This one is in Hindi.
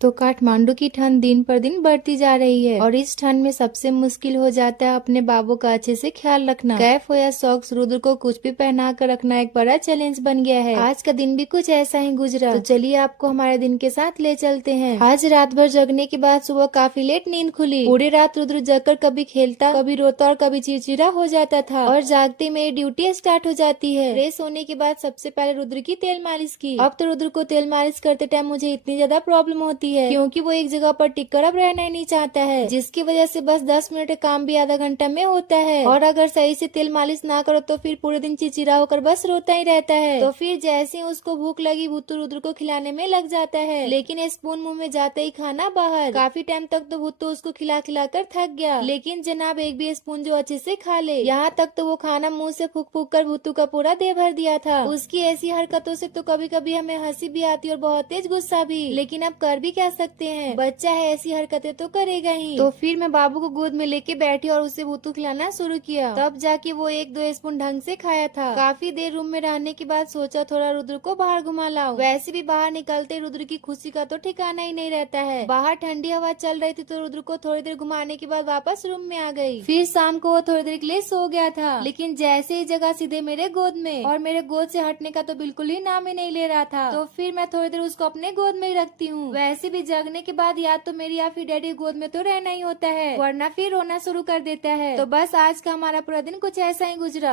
तो काठमांडू की ठंड दिन पर दिन बढ़ती जा रही है और इस ठंड में सबसे मुश्किल हो जाता है अपने बाबू का अच्छे से ख्याल रखना। कैप हो या सॉक्स, रुद्र को कुछ भी पहना कर रखना एक बड़ा चैलेंज बन गया है। आज का दिन भी कुछ ऐसा ही गुजरा, तो चलिए आपको हमारे दिन के साथ ले चलते हैं। आज रात भर जगने के बाद सुबह काफी लेट नींद खुली। पूरी रात रुद्र जगकर कभी खेलता, कभी रोता और कभी चिड़चिड़ा हो जाता था और जागते मेरी ड्यूटी स्टार्ट हो जाती है। फ्रेश होने के बाद सबसे पहले रुद्र की तेल मालिश की। अब तो रुद्र को तेल मालिश करते टाइम मुझे इतनी ज्यादा प्रॉब्लम होती है क्योंकि वो एक जगह पर टिक कर अब रहना ही नहीं चाहता है, जिसकी वजह से बस 10 मिनट का काम भी आधा घंटा में होता है। और अगर सही से तेल मालिश ना करो तो फिर पूरे दिन चिड़चिड़ा होकर बस रोता ही रहता है। तो फिर जैसे ही उसको भूख लगी भुत्तू रुद्र को खिलाने में लग जाता है, लेकिन स्पून मुंह में जाते ही खाना बाहर। काफी टाइम तक तो भुत्तू उसको खिला खिला कर थक गया, लेकिन जनाब एक भी स्पून जो अच्छे से खा ले। यहाँ तक तो वो खाना मुंह से फूक फूक कर भुत्तू का पूरा देह भर दिया था। उसकी ऐसी हरकतों से तो कभी कभी हमें हंसी भी आती और बहुत तेज गुस्सा भी, लेकिन अब कर भी क्या सकते हैं, बच्चा है ऐसी हरकतें तो करेगा ही। तो फिर मैं बाबू को गोद में लेके बैठी और उसे भुत्तू खिलाना शुरू किया। तब जाके वो 1-2 स्पून ढंग से खाया था। काफी देर रूम में रहने के बाद सोचा थोड़ा रुद्र को बाहर घुमा लाऊं। वैसे भी बाहर निकलते रुद्र की खुशी का तो ठिकाना ही नहीं रहता है। बाहर ठंडी हवा चल रही थी तो रुद्र को थोड़ी देर घुमाने के बाद वापस रूम में आ गई। फिर शाम को वो थोड़ी देर के लिए सो गया था, लेकिन जैसे ही जगह सीधे मेरे गोद में, और मेरे गोद से हटने का तो बिल्कुल ही नाम ही नहीं ले रहा था। तो फिर मैं थोड़ी देर उसको अपने गोद में ही रखती हूँ। वैसे भी जगने के बाद या तो मेरी या फिर डैडी गोद में तो रहना ही होता है, वरना फिर रोना शुरू कर देता है। तो बस आज का हमारा पूरा दिन कुछ ऐसा ही गुजरा।